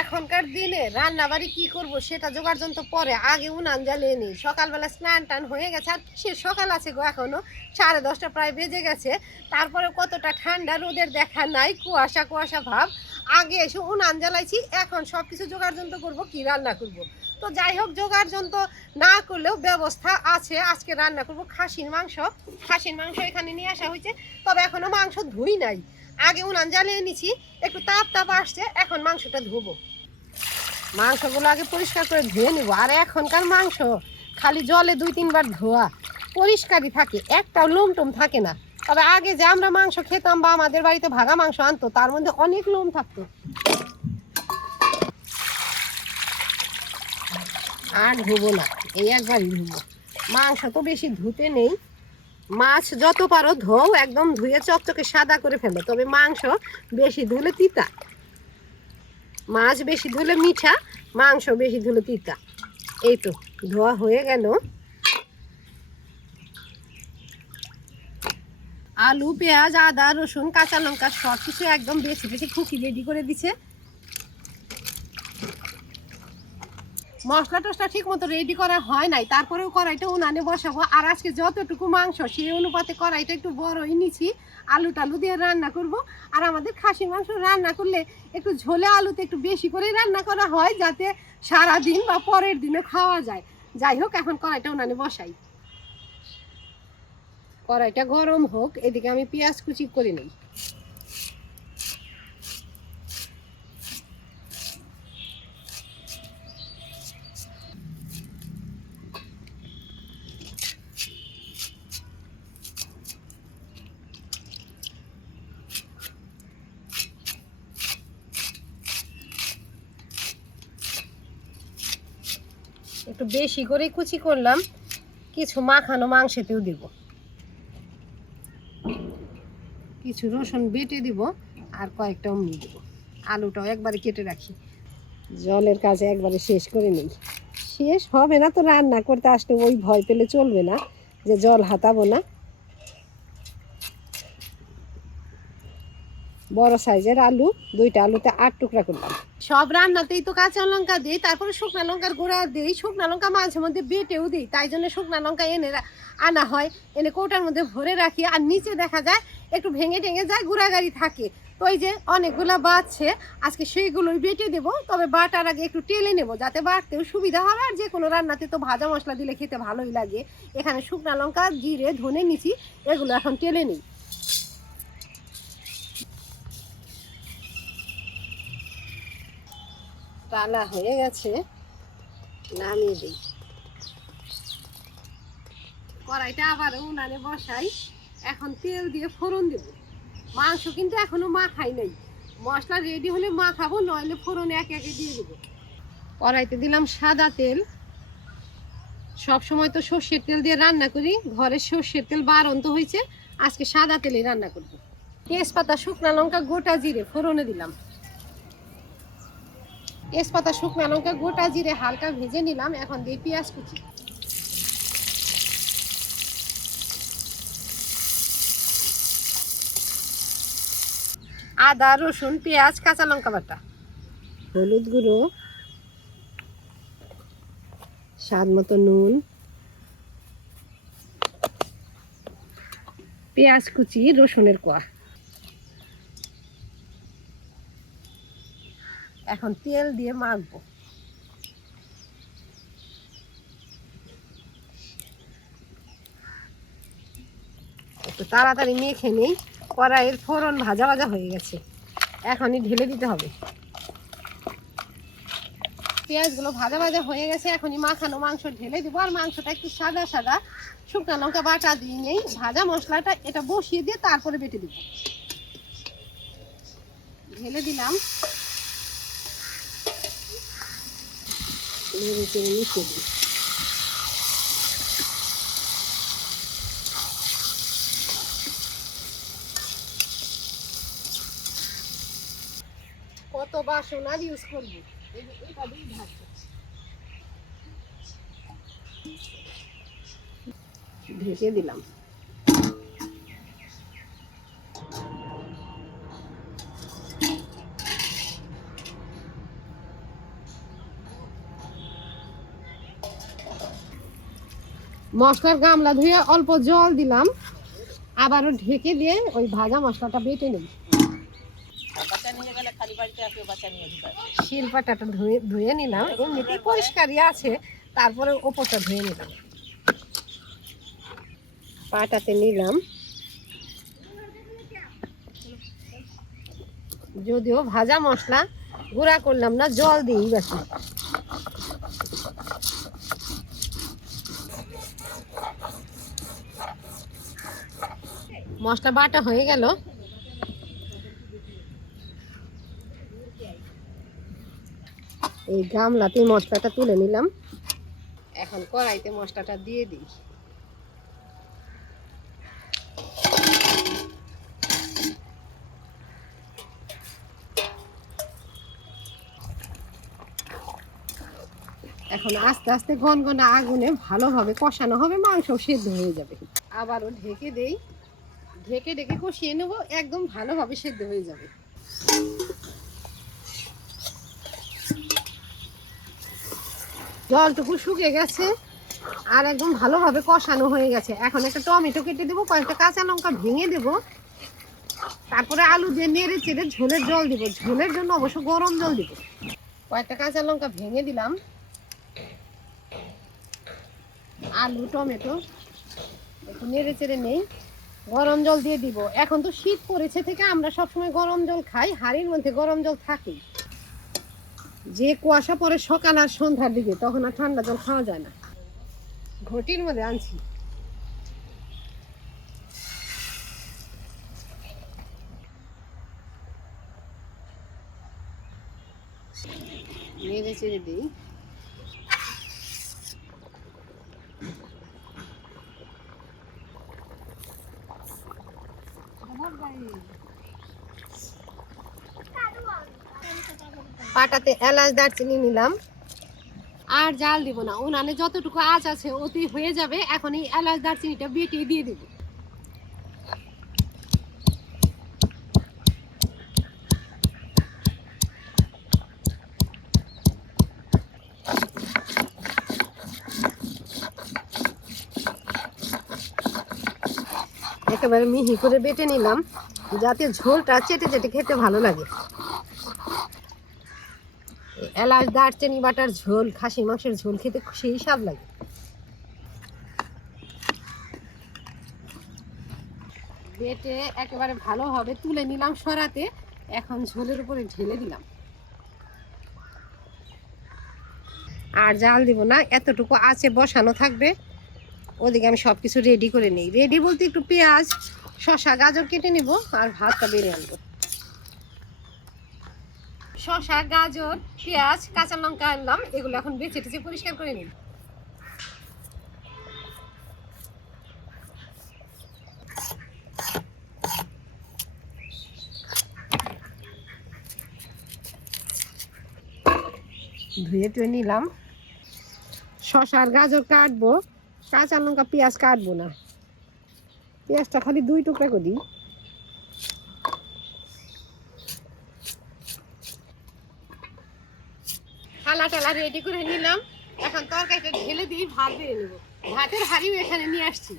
এখনকার দিনে রান্না বাড়ি কি করব সেটা জোগাড় যন্ত্র পরে। আগে উনান জ্বালিয়ে নিই। সকালবেলা স্নান টান হয়ে গেছে। আর সে সকাল আছে গো এখনও? সাড়ে দশটা প্রায় বেজে গেছে। তারপরে কতটা ঠান্ডা, রোদের দেখা নাই, কুয়াশা কুয়াশা ভাব। আগে এসে উনান জ্বালাইছি। এখন সব কিছু জোগাড় যন্ত্র করব, কি রান্না করব। তো যাই হোক জোগাড় যন্ত্র না করলেও ব্যবস্থা আছে। আজকে রান্না করব খাসির মাংস। খাসির মাংস এখানে নিয়ে আসা হয়েছে। তবে এখনও মাংস ধুই নাই। আগে উনান জ্বালিয়ে নিছি, একটু তাপ তাপ আসছে, এখন মাংসটা ধুবো। মাংসগুলো আগে পরিষ্কার করে ধুয়ে নিব, আর এখনকার মাংস খালি জলে দুই তিনবার ধোয়া, পরিষ্কারই থাকে, একটাও লোম টোম থাকে না। তবে আগে যে আমরা মাংস খেতাম বা আমাদের বাড়িতে ভাগা মাংস আনতো, তার মধ্যে অনেক লোম থাকতো। আর ধুবো না, এই একবারই ধুবো। মাংস তো বেশি ধুতে নেই মাছ যত পারো ধোও, একদম ধুয়ে চকচকে সাদা করে ফেলো। তবে মাংস বেশি ধুলে তিতা। মাছ বেশি ধুলে মিঠা, মাংস বেশি ধুলে তিতা। এই তো, ধোয়া হয়ে গেল। আলু, পেঁয়াজ, আদা, রসুন, কাঁচা লঙ্কা সব কিছু একদম বেশি বেশি খুকি রেডি করে দিছে। মশলা টসলা ঠিক মতো রেডি করা হয় নাই, তারপরেও কড়াইটা উনানে বসাবো। আর আজকে যতটুকু মাংস, সেই অনুপাতে কড়াইটা একটু বড়ই নিছি আলু টালু দিয়ে রান্না করব। আর আমাদের খাসি মাংস রান্না করলে একটু ঝোলে আলুতে একটু বেশি করে রান্না করা হয়, যাতে সারা দিন বা পরের দিনে খাওয়া যায়। যাই হোক, এখন কড়াইটা উনানে বসাই। কড়াইটা গরম হোক, এদিকে আমি পেঁয়াজ কুচি করে নিই। একটু বেশি করে কুচি করলাম, কিছু মাখানো মাংসেতেও দিব। কিছু রসুন বেটে দিব আর কয়েকটা অমনি দিব। আলুটাও একবারে কেটে রাখি। জলের কাজে একবারে শেষ করে নিই। শেষ হবে না তো রান্না করতে আসলে ওই ভয় পেলে চলবে না যে জল হাতাবো না। বড় সাইজের আলু, দুইটা আলুতে আট টুকরা করলাম। সব রান্নাতেই তো কাঁচা লঙ্কা দিই, তারপরে শুকনো লঙ্কার গুঁড়া দিই। শুকনো লঙ্কা মাঝে মধ্যে বেটেও দিই, তাই জন্য শুকনো লঙ্কা এনে আনা হয়। এনে কৌটার মধ্যে ভরে রাখি, আর নিচে দেখা যায় একটু ভেঙে টেঙে যায় গুঁড়া গাড়ি থাকে। তো ওই যে অনেকগুলো বাড়ছে, আজকে সেইগুলোই বেটে দেবো, তবে বাটার আগে একটু টেলে নেব, যাতে বাটতেও সুবিধা হবে। আর যে কোনো রান্নাতে তো ভাজা মশলা দিলে খেতে ভালোই লাগে। এখানে শুকনা লঙ্কা, জিরে, ধনে নিছি এগুলো এখন টেলে নিই। টালা হয়ে গেছে, নামিয়ে দিই। কড়াইটা আবার উনানে বসাই, এখন তেল দিয়ে ফোড়ন দেব। মাংস কিন্তু এখনও মাখাই নাই। মশলা রেডি হলে মাখাবো, নইলে ফোড়নে একে একে দিয়ে দেবো। কড়াইতে দিলাম সাদা তেল। সব সময় তো সর্ষের তেল দিয়ে রান্না করি, ঘরে সর্ষের তেল বারন্ত হয়েছে, আজকে সাদা তেলে রান্না করব। তেজপাতা, শুকনা লঙ্কা, গোটা জিরে ফোড়নে দিলাম। তেজপাতা শুকনা লঙ্কা গোটা জিরে হালকা ভেজে নিলাম। এখন দিয়ে পেঁয়াজ কুচি। আদা রসুন পেঁয়াজ কাঁচা লঙ্কা বাটা। হলুদ গুঁড়ো স্বাদ মতো নুন। পেঁয়াজ কুচি রসুনের কোয়া। এখন তেল দিয়ে মাখবো। একটু তাড়াতাড়ি মেখে নেই, কড়াইয়ের ফোড়ন ভাজা ভাজা হয়ে গেছে। এখনই ঢেলে দিতে হবে। পেঁয়াজগুলো ভাজা ভাজা হয়ে গেছে, এখনই মাখানো মাংস ঢেলে দেবো। আর মাংসটা একটু সাদা সাদা শুকনো লঙ্কা বাটা দিয়ে নেই, ভাজা মশলাটা এটা বসিয়ে দিয়ে তারপরে বেটে দেবো। ঢেলে দিলাম। নেড়ে কত বাসন আর ইউজ করব? এই যে এটা দিয়েই ভাত ঢেকে দিলাম। মশলার গামলা ধুয়ে অল্প জল দিলাম। আবারও ঢেকে দিয়ে ওই ভাজা মশলাটা বেটে নেব। শিলপাটাটা ধুয়ে ধুয়ে নিলাম। এমনিতেই পরিষ্কারই আছে। তারপরে ওপরটা ধুয়ে নিলাম। পাটাতে নিলাম। যদিও ভাজা মশলা গুঁড়া করলাম না, জল দিই বাকি। মশলা বাটা হয়ে গেল। এই গামলাতে মশলাটা তুলে নিলাম। এখন কড়াইতে মশলাটা দিয়ে দিই। এখন আস্তে আস্তে ঘন ঘন আগুনে ভালোভাবে কষানো হবে মাংস সেদ্ধ হয়ে যাবে। আবারও ঢেকে দেই। ঢেকে ঢেকে কষিয়ে নেব, একদম ভালোভাবে সেদ্ধ হয়ে যাবে। জলটুকু শুকিয়ে গেছে আর একদম ভালোভাবে কষানো হয়ে গেছে। এখন একটা টমেটো কেটে দেবো, কয়েকটা কাঁচা লঙ্কা ভেঙে দেবো। তারপরে আলু দিয়ে নেড়ে চেড়ে ঝোলের জল দিব। ঝোলের জন্য অবশ্য গরম জল দিব। কয়েকটা কাঁচা লঙ্কা ভেঙে দিলাম। আলু, টমেটো একটু নেড়ে চেড়ে নেই। গরম জল দিয়ে দিব। এখন তো শীত পড়েছে থেকে আমরা সবসময় গরম জল খাই, হাড়ির মধ্যে গরম জল থাকেই যে কুয়াশা পড়ে সকাল আর সন্ধ্যার দিকে, তখন আর ঠান্ডা জল খাওয়া যায় না। ঘটির মধ্যে আনছি। নেড়ে চেড়ে দিই। পাটাতে এলাচ দারচিনি নিলাম। আর জাল দিব না। উনানে যতটুকু আঁচ আছে ওতেই হয়ে যাবে। এখন এই এলাচ দারচিনিটা বেটে দিয়ে দিব। একেবারে মিহি করে বেটে নিলাম। যাতে ঝোলটা চেটে চেটে খেতে ভালো লাগে। এলাচ, দারচিনি, বাটার ঝোল, খাসি, মাংসের ঝোল খেতে সেই স্বাদ লাগে। বেটে একেবারে ভালো হবে, তুলে নিলাম সরাতে, এখন ঝোলের উপরে ঢেলে দিলাম। আর জাল দিব না, এতটুকু আছে, বসানো থাকবে। ওদিকে আমি সব কিছু রেডি করে নিই। রেডি বলতে একটু পেঁয়াজ, শসা, গাজর কেটে নিব, আর ভাতটা বেড়ে আনব। শসা, গাজর, পেঁয়াজ, কাঁচা লঙ্কা আনলাম এগুলো এখন বেছে টেছে পরিষ্কার করে নিন। ধুয়ে টুয়ে নিলাম। শসা আর গাজর কাটবো, কাঁচা লঙ্কা, পেঁয়াজ কাটবো না। পেঁয়াজটা খালি দুই টুকরা করি টালা রেডি করে নিলাম। এখন তরকারিটা ঢেলে দিয়ে ভাত দিয়ে নেব। ভাতের হাঁড়িও এখানে নিয়ে আসছি।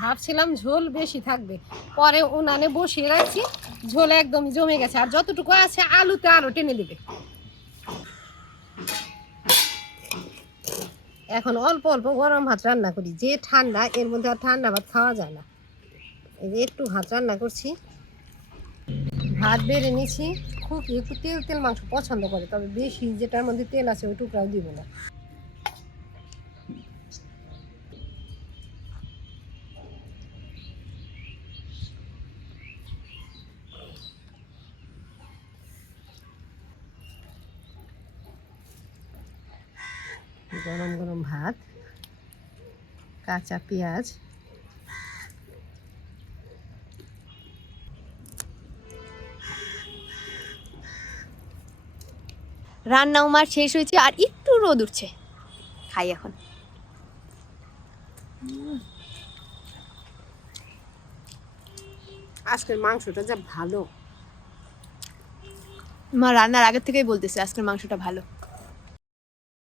ভাবছিলাম ঝোল বেশি থাকবে। পরে উনানে বসিয়ে রাখছি। ঝোল একদম জমে গেছে। আর যতটুকু আছে আলুতে আরও টেনে দেবে। এখন অল্প অল্প গরম ভাত রান্না করি। যে ঠান্ডা, এর মধ্যে আর ঠান্ডা ভাত খাওয়া যায় না। এই যে একটু ভাত রান্না করছি। ভাত বেড়ে নিছি, খুব একটু তেল তেল মাংস পছন্দ করে, তবে বেশি যেটার মধ্যে তেল আছে ওই টুকরাও দিব না। গরম গরম ভাত, কাঁচা পেঁয়াজ রান্না উমার শেষ হয়েছে আর একটু রোদ উঠছে। খাই এখন। আজকের মাংসটা যা ভালো। মা রান্নার আগের থেকেই বলতেছে আজকের মাংসটা ভালো।